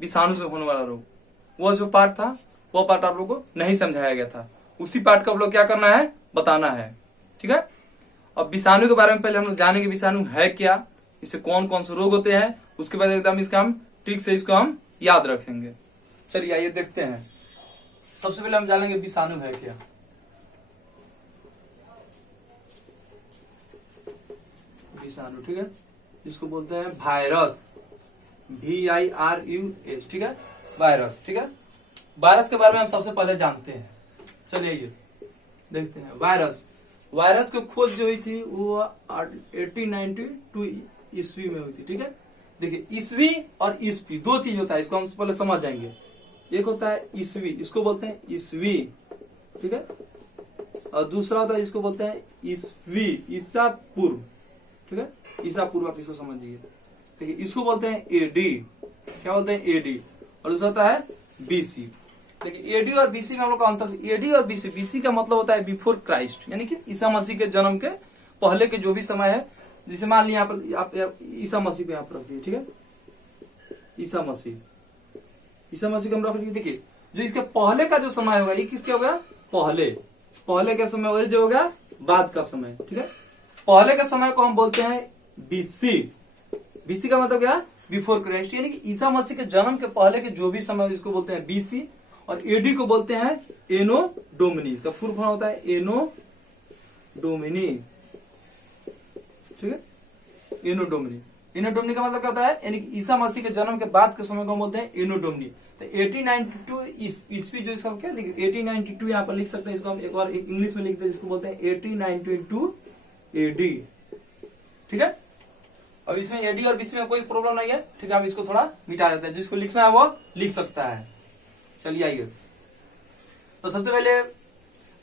विषाणु से होने वाला रोग, वो जो पार्ट था वो पार्ट आप लोगों को नहीं समझाया गया था, उसी पार्ट का आप लोग क्या करना है, बताना है। ठीक है, अब विषाणु के बारे में पहले हम लोग जानेंगे विषाणु है क्या, इससे कौन कौन से रोग होते हैं, उसके बाद एकदम इसका हम ठीक से इसको हम याद रखेंगे। चलिए आइए देखते हैं। सबसे पहले हम जानेंगे विषाणु है क्या। विषाणु, ठीक है, जिसको बोलते हैं वायरस, VIRUS, ठीक है, वायरस। ठीक है, वायरस के बारे में हम सबसे पहले जानते हैं। चलिए ये देखते हैं। वायरस की खोज जो हुई थी वो 1892 ईस्वी में हुई थी। ठीक है, देखिए ईस्वी और ईस्वी दो चीज होता है, इसको हम पहले समझ जाएंगे। एक होता है ईस्वी, इसको बोलते हैं ईस्वी, ठीक है, और दूसरा होता है इसको बोलते हैं ईस्वी, ईसा पूर्व। ठीक है, ईसा पूर्व आप इसको समझिए। देखिए इसको बोलते हैं एडी, क्या बोलते हैं, एडी, और दूसरा होता है बीसी। देखिए एडी और बीसी में हम लोग का अंतर, एडी और बीसी, बीसी का मतलब होता है बिफोर क्राइस्ट, यानी कि ईसा मसीह के जन्म के पहले के जो भी समय है, जिसे मान लिया यहाँ पर आप ईसा मसीह को यहाँ पर रख दिए। ठीक है, ईसा मसीह को हम रख दिए। देखिए जो इसके पहले का जो समय होगा ये किसके हो गया, पहले का समय, और जो हो गया बाद का समय। ठीक है, पहले के समय को हम बोलते हैं बीसी। बीसी का मतलब क्या, बिफोर क्राइस्ट, यानी कि ईसा मसीह के जन्म के पहले के जो भी समय, इसको बोलते हैं बीसी। और एडी को बोलते हैं एनो डोमिनी, इसका फुल फॉर्म होता है एनो डोमिनी। ठीक है, एनो डोमिनी। एनो डोमिनी का मतलब क्या होता है, यानी कि ईसा मसीह के जन्म के बाद के समय को हम बोलते हैं एनो डोमिनी। तो 1892 ईस्वी जो इसका क्या, देखिए 1892 यहाँ पर लिख सकते हैं, इसको हम एक बार इंग्लिश में लिखते हैं, इसको बोलते हैं 1892 एडी। ठीक है, अब इसमें एडी और बीसी में कोई प्रॉब्लम नहीं है। ठीक है, हम इसको थोड़ा मिटा देते हैं, जिसको लिखना है वो लिख सकता है। चलिए आइए, तो सबसे पहले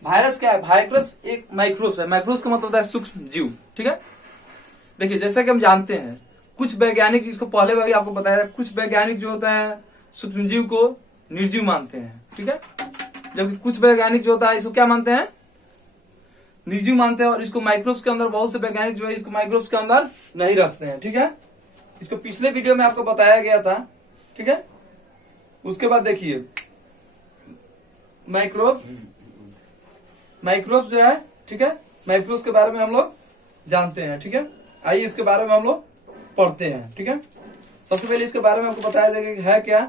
वायरस क्या है, वायरस एक माइक्रोब्स है। माइक्रोब्स का मतलब होता है सूक्ष्म जीव। ठीक है, देखिए जैसा कि हम जानते हैं, कुछ वैज्ञानिक, इसको पहले भी आपको बताया, कुछ वैज्ञानिक जो होता है सूक्ष्म जीव को निर्जीव मानते हैं। ठीक है, जबकि कुछ वैज्ञानिक जो होता है इसको क्या मानते हैं, निर्जीव मानते हैं। और इसको माइक्रोब्स के अंदर, बहुत से वैज्ञानिक जो है इसको माइक्रोब्स के अंदर नहीं रखते हैं। ठीक है, इसको पिछले वीडियो में आपको बताया गया था। ठीक है, उसके बाद देखिए माइक्रोब्स जो है, ठीक है, माइक्रोब्स के बारे में हम लोग जानते हैं। ठीक है, आइए इसके बारे में हम लोग पढ़ते हैं। ठीक है, सबसे पहले इसके बारे में आपको बताया जाएगा कि है क्या।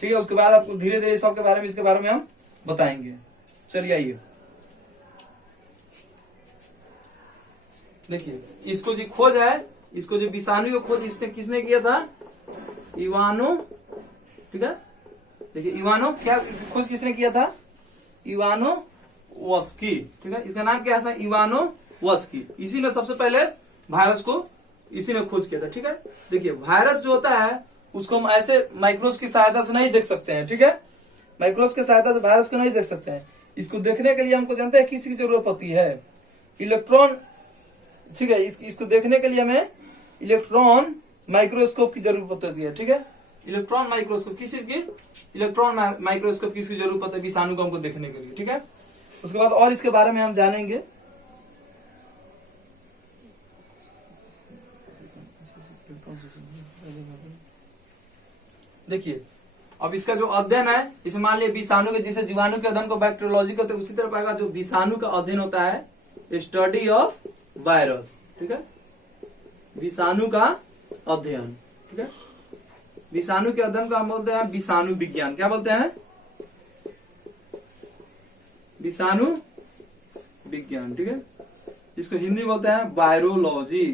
ठीक है, उसके बाद आपको धीरे धीरे सबके बारे में, इसके बारे में हम बताएंगे। चलिए आइए देखिए, इसको जो खोज है, इसको जो विषाणु की खोज इसने किसने किया था, इवानो। ठीक है, देखिए इवानो, क्या खोज किसने किया था, इवानो वस्की। ठीक है, इसका नाम क्या था, इवानो वस्की। इसी ने सबसे पहले वायरस को इसी ने खोज किया था। ठीक है, देखिए वायरस जो होता है उसको हम ऐसे माइक्रोस्कोप की सहायता से नहीं देख सकते हैं। ठीक है, माइक्रोस्कोप की सहायता से वायरस को नहीं देख सकते हैं। इसको देखने के लिए हमको जानते हैं किसी की जरूरत पड़ती है, इलेक्ट्रॉन। ठीक है, इसको देखने के लिए हमें इलेक्ट्रॉन माइक्रोस्कोप की जरूरत पड़ती है। ठीक है, इलेक्ट्रॉन माइक्रोस्कोप, किस चीज की, इलेक्ट्रॉन माइक्रोस्कोप की इसकी जरूरत पड़ती है विषाणु को हमको देखने के लिए। ठीक है, उसके बाद और इसके बारे में हम जानेंगे। देखिए अब इसका जो अध्ययन है, इसे मान लिया विषाणु के, जिसे जीवाणु के अध्ययन को बैक्टीरियोलॉजी कहते हैं, उसी तरह पाएगा जो विषाणु का अध्ययन होता है स्टडी ऑफ वायरस। ठीक है, विषाणु का अध्ययन। ठीक है, विषाणु के अध्ययन का हम बोलते हैं विषाणु विज्ञान। क्या बोलते हैं, विषाणु विज्ञान। ठीक है, इसको हिंदी बोलते हैं वायरोलॉजी।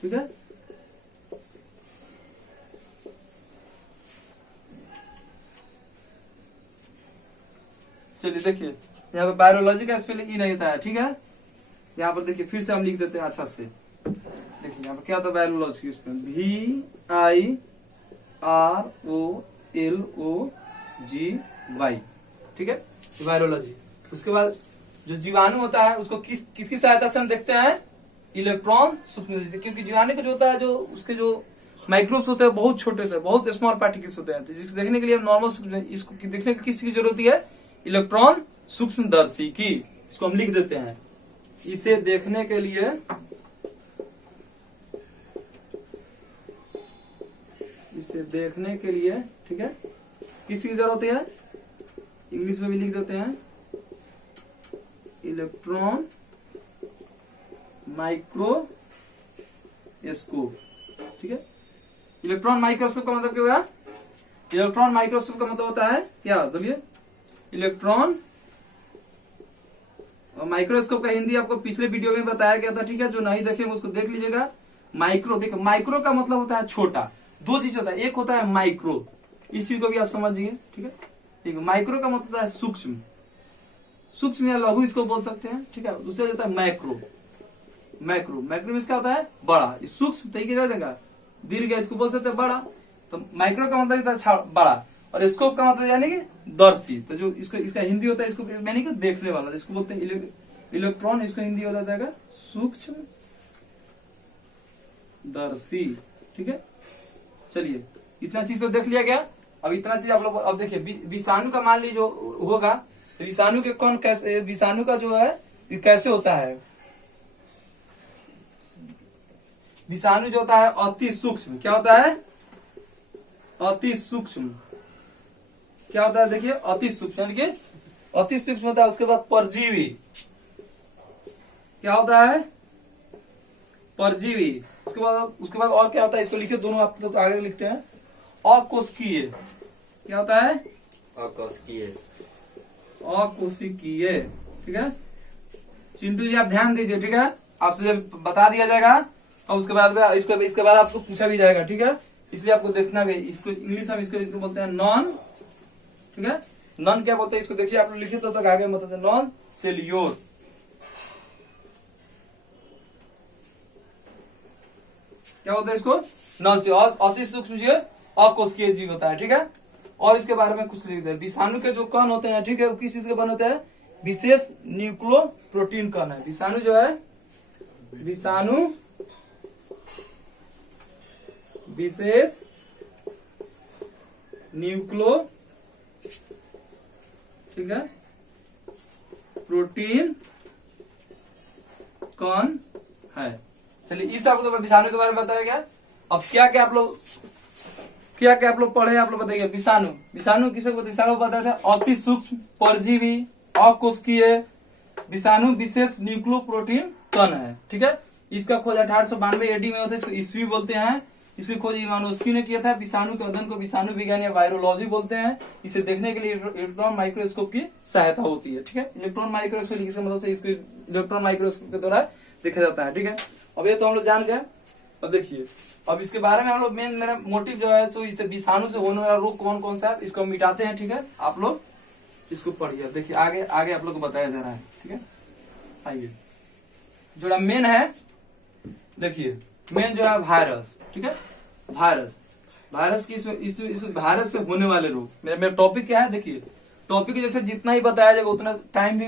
ठीक है, चलिए देखिए यहाँ पे वायरोलॉजी का स्पेलिंग ई नहीं था। ठीक है, यहाँ पर देखिए फिर से हम लिख देते हैं अच्छा से। देखिए यहाँ पर क्या था वायरोलॉजी, VIROLOGY। ठीक है, वायरोलॉजी। उसके बाद जो जीवाणु होता है उसको किसकी सहायता से हम देखते हैं, इलेक्ट्रॉन सूक्ष्म, क्योंकि जीवाणु का जो होता है, जो उसके जो माइक्रोब्स होते हैं बहुत छोटे होते हैं, बहुत स्मॉल पार्टिकल्स होते हैं, जिसको देखने के लिए नॉर्मल, इसको देखने की किसकी जरूरत है, इलेक्ट्रॉन सूक्ष्मदर्शी की। इसको हम लिख देते हैं, इसे देखने के लिए इसे देखने के लिए, ठीक है, किसकी जरूरत होती है, इंग्लिश में भी लिख देते हैं, इलेक्ट्रॉन माइक्रोस्कोप, ठीक है। इलेक्ट्रॉन माइक्रोस्कोप का मतलब क्या होगा, इलेक्ट्रॉन माइक्रोस्कोप का मतलब होता है क्या, बोलिए, इलेक्ट्रॉन और माइक्रोस्कोप का हिंदी आपको पिछले वीडियो में बताया गया था, ठीक है, जो नहीं देखेंगे उसको देख लीजिएगा। माइक्रो, देखो माइक्रो का मतलब होता है छोटा, दो चीज होता है, एक होता है माइक्रो, इस चीज को भी आप समझिए, ठीक है, ठीक है। माइक्रो का मतलब होता है सूक्ष्म, सूक्ष्म या लघु इसको बोल सकते हैं, ठीक है। दूसरा होता है मैक्रो, मैक्रो, मैक्रो में इसका होता है बड़ा, इस सूक्ष्म तरीके से जाएगा, दीर्घ इसको बोल सकते हैं बड़ा, तो माइक्रो का मतलब होता है बड़ा, और स्कोप का मतलब यानी कि दर्शी, तो जो इसको इसका हिंदी होता है, इसको यानी कि देखने वाला, इसको बोलते हैं इलेक्ट्रॉन, इसको हिंदी होता जाएगा सूक्ष्म दर्शी, ठीक है। चलिए इतना चीज तो देख लिया गया। अब इतना चीज आप लोग अब देखिए, विषाणु का मान लीजिए जो होगा, तो विषाणु के कौन कैसे, विषाणु का जो है ये कैसे होता है, विषाणु जो होता है अति सूक्ष्म, क्या होता है, अति सूक्ष्म, क्या होता है, देखिए अति सूक्ष्म, यानी कि अति सूक्ष्म होता है। उसके बाद परजीवी, क्या होता है, परजीवी। उसके बाद और क्या होता है, इसको लिखिए, दोनों आप लोग आगे लिखते हैं, अकोशिकीय, क्या होता है, अकोशिकीय, अकोशिकीय, ठीक है। चिंटू जी आप ध्यान दीजिए, ठीक है, आपसे जब बता दिया जाएगा और उसके बाद इसके बाद आपको पूछा भी जाएगा, ठीक है, इसलिए आपको देखना भी, इसको इंग्लिश में इसको बोलते हैं नॉन, ठीक है, नॉन क्या बोलते हैं इसको, देखिए आप लोग लिखिए तब तक आगे मतलब नॉन सेल्यूलोज, क्या बोलते हैं इसको, नॉन से, अति सूक्ष्म जीव अकोशिकीय जीव होता है, ठीक है। और इसके बारे में कुछ लिख दे, विषाणु के जो कण होते हैं, ठीक है, वो किस चीज के बने होते हैं, विशेष न्यूक्लियो प्रोटीन कण है। विषाणु जो है, विषाणु विशेष न्यूक्लियो, ठीक है, प्रोटीन कौन है। चलिए इस आपको तो विषाणु के बारे में बताया गया। अब क्या क्या आप लोग पढ़े, आप लोग बताइए। विषाणु, विषाणु किसे बोलते, विषाणु बताते हैं अति सूक्ष्म परजीवी अकोशिकीय विषाणु विशेष न्यूक्लियो प्रोटीन कण है, ठीक है। इसका खोज 1892 एडी में होता है, इसको ईस्वी बोलते हैं। इसकी खोज इवानोस्की ने किया था। विषाणु के अध्ययन को विषाणु विज्ञान या वायरोलॉजी बोलते हैं। इसे देखने के लिए इलेक्ट्रॉन माइक्रोस्कोप की सहायता होती है, ठीक है। इलेक्ट्रॉन माइक्रोस्कोप लिखने मतलब से इसको इलेक्ट्रॉन माइक्रोस्कोप के द्वारा देखा जाता है, ठीक है। अब ये तो हम लोग जान गए। अब देखिए, अब इसके बारे में हम लोग मेरा मोटिव जो है सो इसे विषाणु से होने वाला रोग कौन कौन सा है इसको हम मिटाते हैं, ठीक है। आप लोग इसको पढ़िए, देखिए आगे आगे आप लोग को बताया जा रहा है, ठीक है। आइए, जो मेन है, देखिए मेन जो है वायरस, ठीक है। वायरस, वायरस की इस वायरस से होने वाले रोग, मेरा टॉपिक क्या है, देखिए टॉपिक जैसे जितना ही बताया जाएगा उतना टाइम भी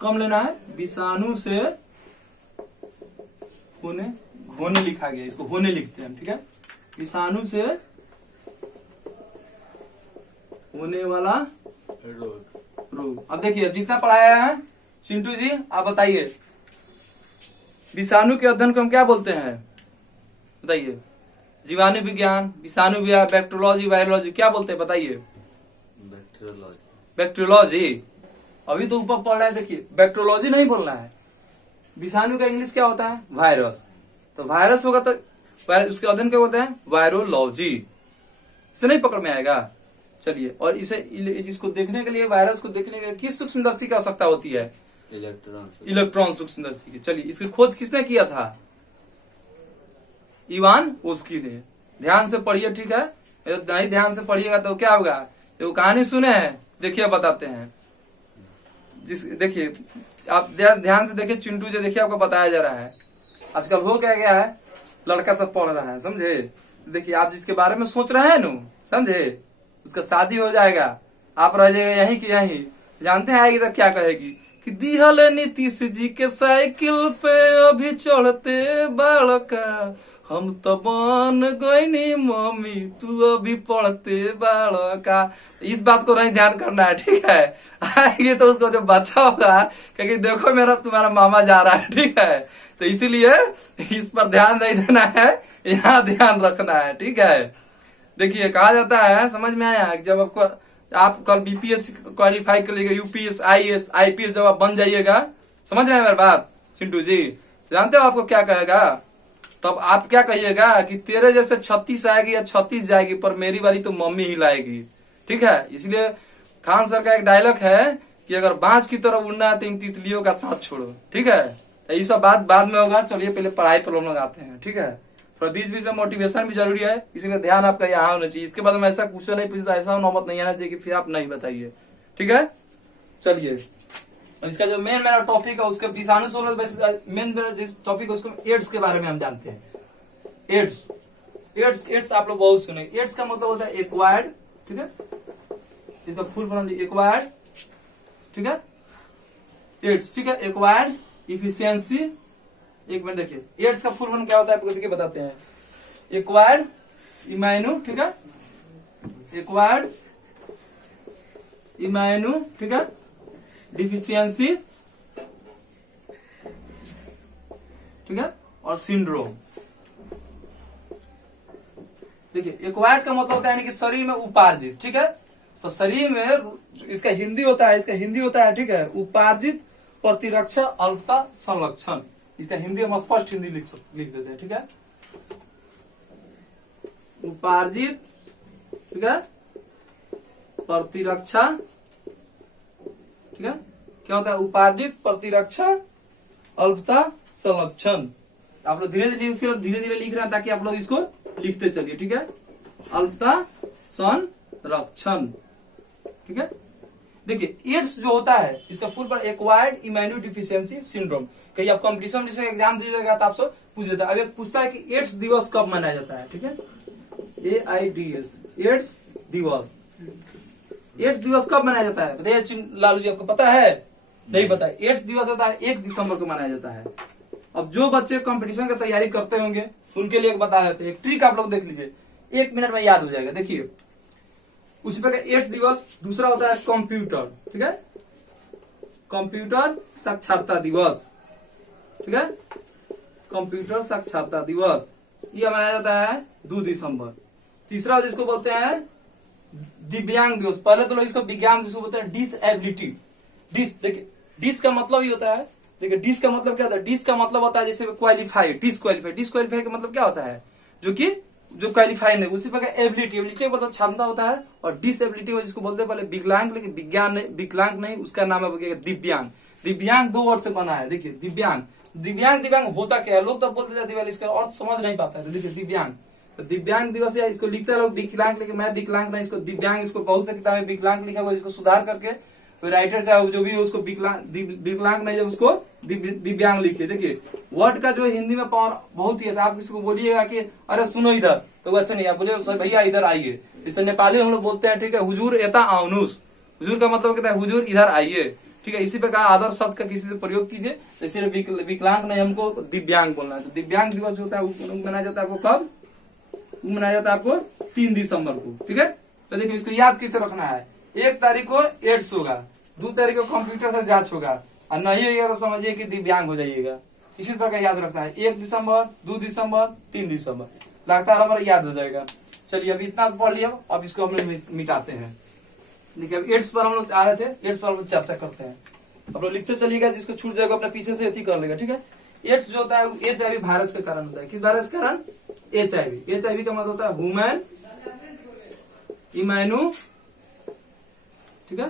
कम लेना है। विषाणु से होने लिखा गया, इसको होने लिखते हैं, ठीक है। विषाणु से होने वाला रोग। अब देखिए, अब जितना पढ़ाया है चिंटू जी आप बताइए, विषाणु के अध्ययन को हम क्या बोलते हैं, बताइए। जीवाणु विज्ञान, विषाणु विज्ञान, बैक्टीरियोलॉजी, वायरोलॉजी, क्या बोलते हैं बताइए। बैक्टीरियोलॉजी अभी तो ऊपर पढ़ रहा है, देखिए बैक्टीरियोलॉजी नहीं बोलना है। विषाणु का इंग्लिश क्या होता है, वायरस। तो वायरस होगा तो उसके अध्ययन क्या होता है, वायरोलॉजी। इसे नहीं पकड़ में आएगा। चलिए, और इसको देखने के लिए, वायरस को देखने के लिए किस सूक्ष्मदर्शी की आवश्यकता होती है, इलेक्ट्रॉन सूक्ष्मदर्शी की। चलिए, इसकी खोज किसने किया था, इवानोस्की ने। ध्यान से पढ़िए, ठीक है। नहीं ध्यान से पढ़िएगा तो क्या होगा, तो कहानी सुने हैं, देखिए बताते हैं। देखिए आप ध्यान से देखिए, चिंटू जी देखिए आपको बताया जा रहा है। आजकल हो क्या गया है, लड़का सब पढ़ रहा है, समझे। देखिए आप जिसके बारे में सोच रहे हैं न, समझे, उसका शादी हो जाएगा, आप रह जाएगा यहीं की यहीं। जानते हैं आएगी तो क्या कहेगी कि दिहल नीतीश जी के साइकिल पे अभी चढ़ते बालका, हम तो बन गईनी मम्मी तू अभी पढ़ते बालका। इस बात को नहीं ध्यान करना है, ठीक है। आएगी तो उसको जो बच्चा होगा क्योंकि देखो मेरा तुम्हारा मामा जा रहा है, ठीक है। तो इसीलिए इस पर ध्यान नहीं देना है, यहाँ ध्यान रखना है, ठीक है। देखिए कहा जाता है, समझ में आया, जब आपको आप कल बीपीएससी क्वालिफाई कर लीजिएगा, यूपीएस, आईएएस, आईपीएस जब आप बन जाइएगा, समझ रहे हैं मेरी बात चिंटू जी, जानते हो आपको क्या कहेगा, तब आप क्या कहिएगा कि तेरे जैसे 36 आएगी या 36 जाएगी, पर मेरी वाली तो मम्मी ही लाएगी। ठीक है, इसलिए खान सर का एक डायलॉग है कि अगर बांस की तरफ उड़ना है तो इन तितलियों का साथ छोड़ो। ठीक है, तो ये सब बात बाद में होगा, चलिए पहले पढ़ाई पर हम लोग आते हैं। ठीक है, थोड़ा बीच बीच में मोटिवेशन भी जरूरी है, इसीलिए ध्यान आपका यहाँ होना चाहिए। इसके बाद में ऐसा क्वेश्चन नहीं पूछता, ऐसा नौबत नहीं आना चाहिए कि फिर आप नहीं बताइए। ठीक है, चलिए इसका जो मेन मेरा टॉपिक है उसके विषाणु से मेन मेरा जिस टॉपिक है उसको एड्स के बारे में हम जानते हैं। एड्स एड्स एड्स आप लोग बहुत सुने। एड्स का मतलब होता है एक्वायर्ड, ठीक है, इसका फुल फॉर्म एक्वायर्ड, ठीक है, एड्स, ठीक है, एक्वायर्ड इफिशियंसी। एक मिनट देखिए, एड्स का फुल फॉर्म क्या होता है आपको देखिए बताते हैं। एक्वायर्ड इम्यूनो, ठीक है, एक्वायर्ड इम्यूनो, ठीक है, डिफिशियंसी, ठीक है, और सिंड्रोम। देखिए एक्वायर्ड का मतलब होता है कि शरीर में उपार्जित, ठीक है, तो शरीर में इसका हिंदी होता है, ठीक है, उपार्जित प्रतिरक्षा अल्पता संरक्षण। इसका हिंदी हम स्पष्ट हिंदी लिख देते हैं। ठीक है, उपार्जित, ठीक है, प्रतिरक्षा, ठीक है, क्या होता है उपार्जित प्रतिरक्षा अल्पता संरक्षण। आप लोग धीरे धीरे लिख रहे हैं ताकि आप लोग इसको लिखते चलिए। ठीक है, अल्पता संरक्षण, ठीक है। देखिए एड्स जो होता है इसका फुल पर एक्वायर्ड इम्यूनो डिफिशियंसी सिंड्रोम। कहीं आप कॉम्पिटिशन एग्जाम दीजिएगा तो आपसे पूछ देता है। अब एक पूछता है कि एड्स दिवस कब मनाया जाता है। ठीक है, AIDS एड्स दिवस, एड्स दिवस कब मनाया जाता है बताइए लालू जी, आपको पता है? नहीं पता है। एड्स दिवस होता है 1 दिसंबर को मनाया जाता है। अब जो बच्चे कंपटीशन की तैयारी करते होंगे उनके लिए बता देते हैं, एक ट्रिक आप लोग देख लीजिए, 1 मिनट में याद हो जाएगा। देखिए उसी पर एड्स दिवस। दूसरा होता है कंप्यूटर, ठीक है, कंप्यूटर साक्षरता दिवस, ठीक है, कंप्यूटर साक्षरता दिवस, यह मनाया जाता है 2 दिसंबर। तीसरा जिसको बोलते हैं दिव्यांग दिवस। पहले तो लोग इसको विज्ञान जिसको बोलते हैं डिसएबिलिटी। देखिए डिस का मतलब ही होता है, देखिए डिस का मतलब क्या होता है, डिस का मतलब होता है जैसे क्वालिफाई, डिसक्वालिफाई का मतलब क्या होता है, जो क्वालिफाई नहीं, उसी प्रकार एबिलिटी, एबिलिटी मतलब क्षमता होता है, और डिसएबिलिटी जिसको बोलते हैं पहले विकलांग, लेकिन विकलांग नहीं, उसका नाम है दिव्यांग। दिव्यांग 2 वर्ड से बना है। देखिए दिव्यांग होता क्या है, लोग तो बोलते जाते हैं इसका अर्थ समझ नहीं पाता है। तो देखिए दिव्यांग, तो दिव्यांग दिवस है, इसको लिखते हैं लोग विकलांग, लेकिन मैं विकलांग नहीं, इसको दिव्यांग, इसको बहुत से किताबें विकलांग लिखा हुआ, इसको सुधार करके राइटर चाहे जो भी हो उसको विकलांग नहीं, जब उसको दिव्यांग लिखे। देखिए वर्ड का जो हिंदी में पावर बहुत ही है। आप किसी को बोलिएगा कि अरे सुनो इधर, तो अच्छा नहीं, आप बोलिए भैया इधर आइए। जैसे नेपाली हम लोग बोलते हैं, ठीक है, हुजूर एता आउनुस, हुजूर का मतलब कहता है हुजूर इधर आइए। ठीक है, इसी प्रकार आदर शब्द का किसी से प्रयोग कीजिए। जैसे विकलांग नहीं, हमको दिव्यांग बोलना है। तो दिव्यांग दिवस होता है मनाया जाता है आपको कब, मनाया जाता है आपको 3 दिसंबर को। ठीक है, तो देखिए इसको याद किसे रखना है, 1 तारीख को एड्स होगा, 2 तारीख को कंप्यूटर से जांच होगा, और नहीं होगा तो समझिए कि दिव्यांग हो जाइएगा। इसी प्रकार याद रखना है, 1 दिसंबर, 2 दिसंबर, 3 दिसंबर, लगातार हमारा याद हो जाएगा। चलिए अभी इतना पढ़ लिया, अब इसको हम लोग मिटाते हैं। देखिए अब एड्स पर हम लोग आ रहे थे, एड्स पर हम लोग चर्चा करते हैं। अब लोग लिखते चलिएगा, जिसको छूट जाएगा अपने पीछे से अति कर लेगा। ठीक है, एड्स जो होता है HIV वायरस के कारण होता है। किस वायरस के कारण? HIV का मतलब होता है ह्यूमन इम्यूनो, ठीक है,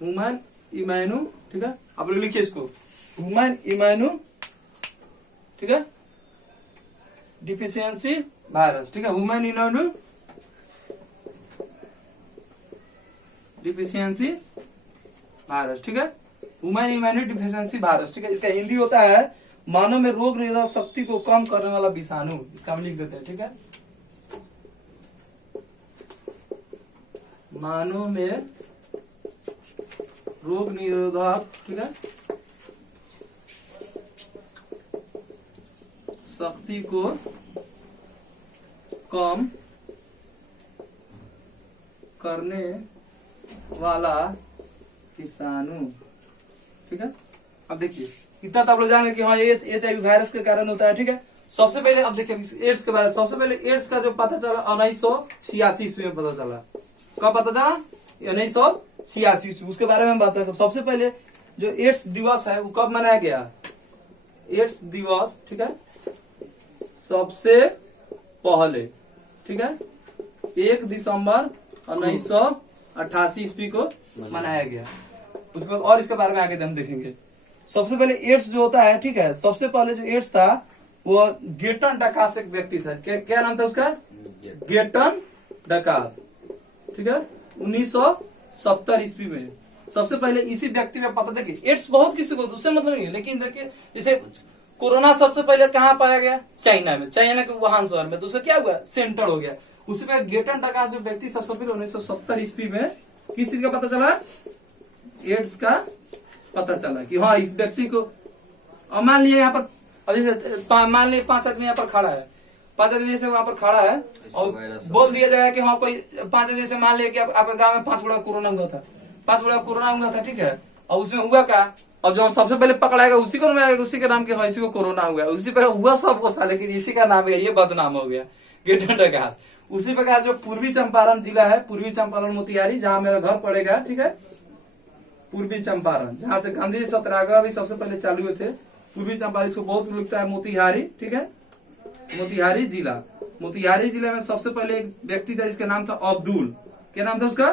ह्यूमन इम्यूनो, ठीक है, आप लोग लिखिए इसको ह्यूमन इम्यूनो, ठीक है, डिफिशियंसी वायरस, ठीक है, ह्यूमन इम्यूनो डिफिशियंसी वायरस, ठीक है, ह्यूमन इम्यूनो डिफिशियंसी वायरस, ठीक है। इसका हिंदी होता है मानव में रोग निरोधक शक्ति को कम करने वाला विषाणु। इसका हम लिख देते हैं। ठीक है, मानव में रोग निरोधक, ठीक है, शक्ति को कम करने वाला विषाणु। ठीक है, अब देखिए इतना तो आप लोग जान गए कि हाँ HIV वायरस के कारण होता है। ठीक है, सबसे पहले अब देखिए एड्स के बारे में, सबसे पहले एड्स का जो पता चला 1986 ईस्वी में पता चला। कब पता चला? 1986 ईस्वी। उसके बारे में हम बात करें। सबसे पहले जो एड्स दिवस है वो कब मनाया गया? एड्स दिवस, ठीक है, सबसे पहले, ठीक है, 1 दिसंबर 1988 ईस्वी को मनाया गया। उसके बाद और इसके बारे में आगे हम देखेंगे। सबसे पहले एड्स जो होता है, ठीक है, सबसे पहले जो एड्स था वो गेटन डकास एक व्यक्ति था। क्या नाम था उसका? गेटन डकास, ठीक है, 1970 ईस्वी में सबसे पहले इसी व्यक्ति में पता। देखिए एड्स बहुत किसी को उससे मतलब नहीं है, लेकिन देखिए जैसे कोरोना सबसे पहले कहाँ पाया गया? चाइना में, चाइना के वुहान शहर में। तो उससे क्या हुआ? सेंटर हो गया। उसी पर गेटन डकास जो व्यक्ति सबसे पहले 1970 ईस्वी में किस चीज का पता चला? एड्स का पता चला कि हाँ इस व्यक्ति को। और मान लिया यहाँ पर अब जैसे मान लिया 5 आदमी यहाँ पर खड़ा है, 5 आदमी से वहां पर खड़ा है और बोल दिया जाएगा कि हाँ कोई 5 आदमी से मान लिया कि आपके गांव में 5 बड़ा कोरोना हुआ था, 5 बड़ा कोरोना हुआ था, ठीक है, और उसमें हुआ क्या? और जो सबसे पहले पकड़ाएगा उसी को उसी के नाम के हाँ इसी को कोरोना हुआ, उसी पर हुआ सबको था, लेकिन इसी का नाम है, ये बदनाम हो गया गेटन डकास। उसी प्रकार जो पूर्वी चंपारण जिला है, पूर्वी चंपारण मोतिहारी, जहां मेरा घर पड़ेगा, ठीक है, पूर्वी चंपारण, जहां से गांधी सत्याग्रह भी सबसे पहले चालू हुए थे। पूर्वी चंपारण, इसको बहुत लिखता है मोतिहारी, ठीक है, मोतिहारी जिला। मोतिहारी जिले में सबसे पहले एक व्यक्ति था जिसका नाम था अब्दुल। क्या नाम था उसका?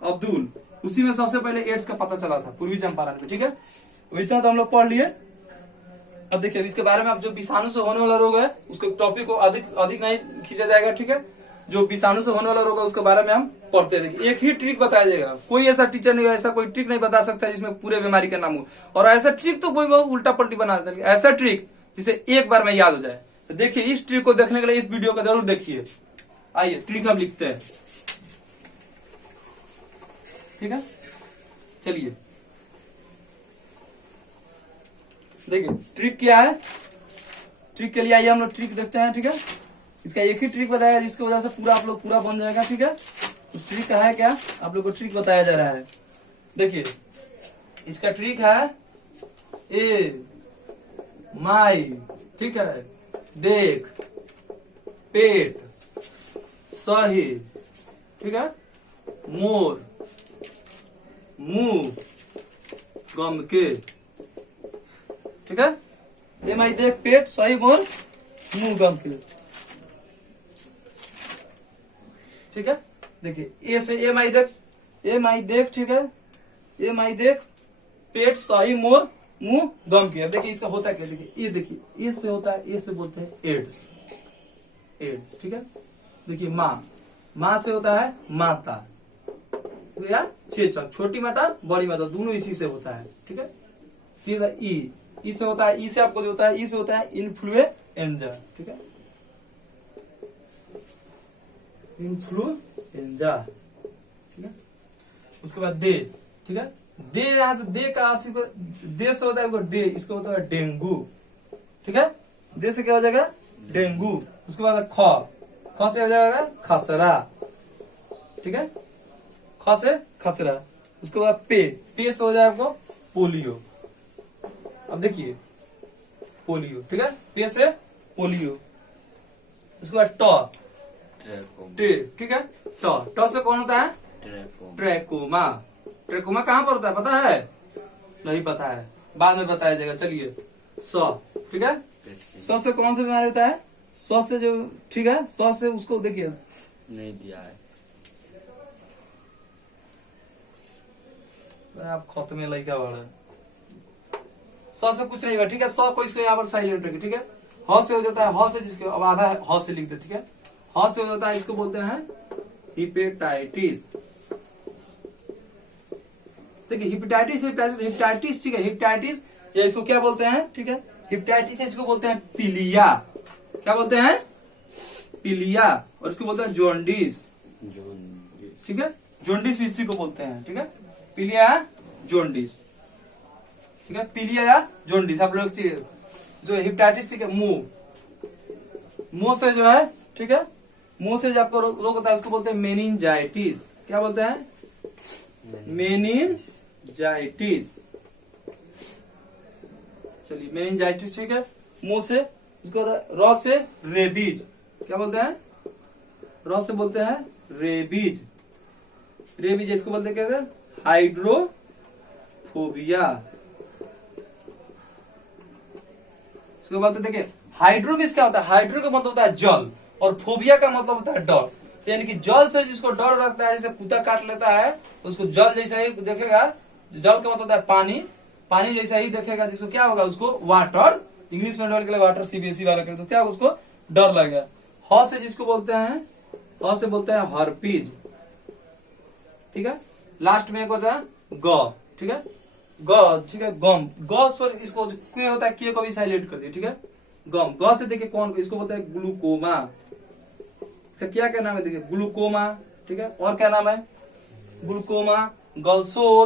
अब्दुल। उसी में सबसे पहले एड्स का पता चला था पूर्वी चंपारण में, ठीक है। इतना तो हम लोग पढ़ लिए। अब देखिए इसके बारे में, अब जो विषाणु से होने वाला रोग है उसके टॉपिक को अधिक नहीं खींचा जाएगा, ठीक है। जो विषाणु से होने वाला रोग है उसके बारे में हम पढ़ते हैं। देखिए एक ही ट्रिक बताया जाएगा, कोई ऐसा टीचर नहीं, ऐसा कोई ट्रिक नहीं बता सकता जिसमें पूरे बीमारी का नाम हो। और ऐसा ट्रिक तो कोई बहुत उल्टा पलटी बना देता है, ऐसा ट्रिक जिसे एक बार में याद हो जाए। तो देखिए इस ट्रिक को देखने के लिए इस वीडियो को जरूर देखिए। आइए ट्रिक हम लिखते हैं, ठीक है। चलिए देखिए ट्रिक क्या है। ट्रिक के लिए आइए हम लोग ट्रिक देखते हैं, ठीक है। इसका एक ही ट्रिक बताया जिसकी वजह से पूरा आप लोग पूरा बन जाएगा, ठीक है। उस ट्रिक का है क्या, आप लोग को ट्रिक बताया जा रहा है। देखिए इसका ट्रिक है ए माई, ठीक है, देख, पेट, सही, ठीक है, मोर, मुंह, गम के, ठीक है। ए माई देख, पेट, सही, मोर, मुंह, गम के, ठीक है। देखिए ए से ए माई देख, ठीक है, ए माई देख, पेट, सही, मोर, मुंह, गम के। अब देखिए इसका होता है क्या, देखिए ये देखिए ए से होता है, ए से बोलते हैं एड्स, एड्स, ठीक है। देखिए माँ से होता है माता, तो या चेचक, छोटी माता बड़ी माता दोनों इसी से होता है, ठीक है। सीधा ई से होता है, ई से आपको जो होता है, ई से होता है इन्फ्लुएंजा, ठीक है, इन्फ्लुएंजा, ठीक है। उसके बाद दे, ठीक है, दे, यहां से दे का दे से होता है डे, इसको होता है डेंगू, ठीक है। दे से क्या हो जाएगा? डेंगू। उसके बाद ख से हो जाएगा खसरा, ठीक है, ख से खसरा। उसके बाद पे से हो जाएगा आपको पोलियो। अब देखिए पोलियो, ठीक है, पे से पोलियो। उसके बाद टे, ठीक है, ट से कौन होता है? ट्रैकोमा। ट्रैकोमा कहाँ पर होता है पता है? नहीं पता है, बाद में बताया जाएगा। चलिए स, ठीक है, स से कौन सा बीमारी होता है? स से जो, ठीक है, स से उसको देखिए नहीं दिया है, आप खत में लड़का वाला। स से कुछ नहीं हुआ, ठीक है। स को इसको यहाँ पर साइलेंट रखिए, ठीक है। ह से हो जाता है, ह से जिसको अब आधा ह से लिख दे, ठीक है। ह से हो जाता है, इसको बोलते हैं हिपेटाइटिस। देखिए हिपेटाइटिस, ठीक है, हिपेटाइटिस, या इसको क्या बोलते हैं, ठीक है, हिपेटाइटिस, इसको बोलते हैं पीलिया। क्या बोलते हैं? पीलिया। और इसको बोलते हैं जोंडिस, ठीक है, जोंडिस भी इसी को बोलते हैं, ठीक है, पीलिया, जोंडिस, ठीक है, पीलिया या जोंडिस। आप लोग जो हिपेटाइटिस, ठीक है, मुंह से जो है, ठीक है, मुंह से जो आपको रोग होता है उसको बोलते हैं मेनिंजाइटिस। क्या बोलते हैं? मेनिंजाइटिस। चलिए मेनिंजाइटिस, ठीक है, मुंह से इसको र से रेबीज, क्या बोलते हैं? र से बोलते हैं रेबीज। रेबीज इसको बोलते हैं, कहते हैं हाइड्रोफोबिया। इसको बोलते हैं, देखिए हाइड्रोबिस क्या होता है? हाइड्रो का मतलब होता है जल, और फोबिया का मतलब होता है डर। यानी कि जल से जिसको डर लगता है, जैसे कुत्ता काट लेता है उसको जल जैसा ही देखेगा, जल का मतलब होता है पानी, पानी जैसा ही देखेगा जिसको क्या होगा, उसको वाटर, इंग्लिश में डर के लिए वाटर सीबीएसई वाला करे तो क्या होगा, उसको डर लगेगा। ह से जिसको बोलते हैं, ह से बोलते हैं हर्पीज, ठीक है। लास्ट में एक होता है ग, ठीक है, ग, ठीक है, गम। ग स्वर इसको के होता है, के को भी साइलेंट कर दिया, ठीक है। गम, ग से देखिए कौन, इसको बोलते हैं ग्लूकोमा। क्या क्या नाम है, देखिए ग्लूकोमा, ठीक है, और क्या नाम है, ग्लूकोमा, गलसोल,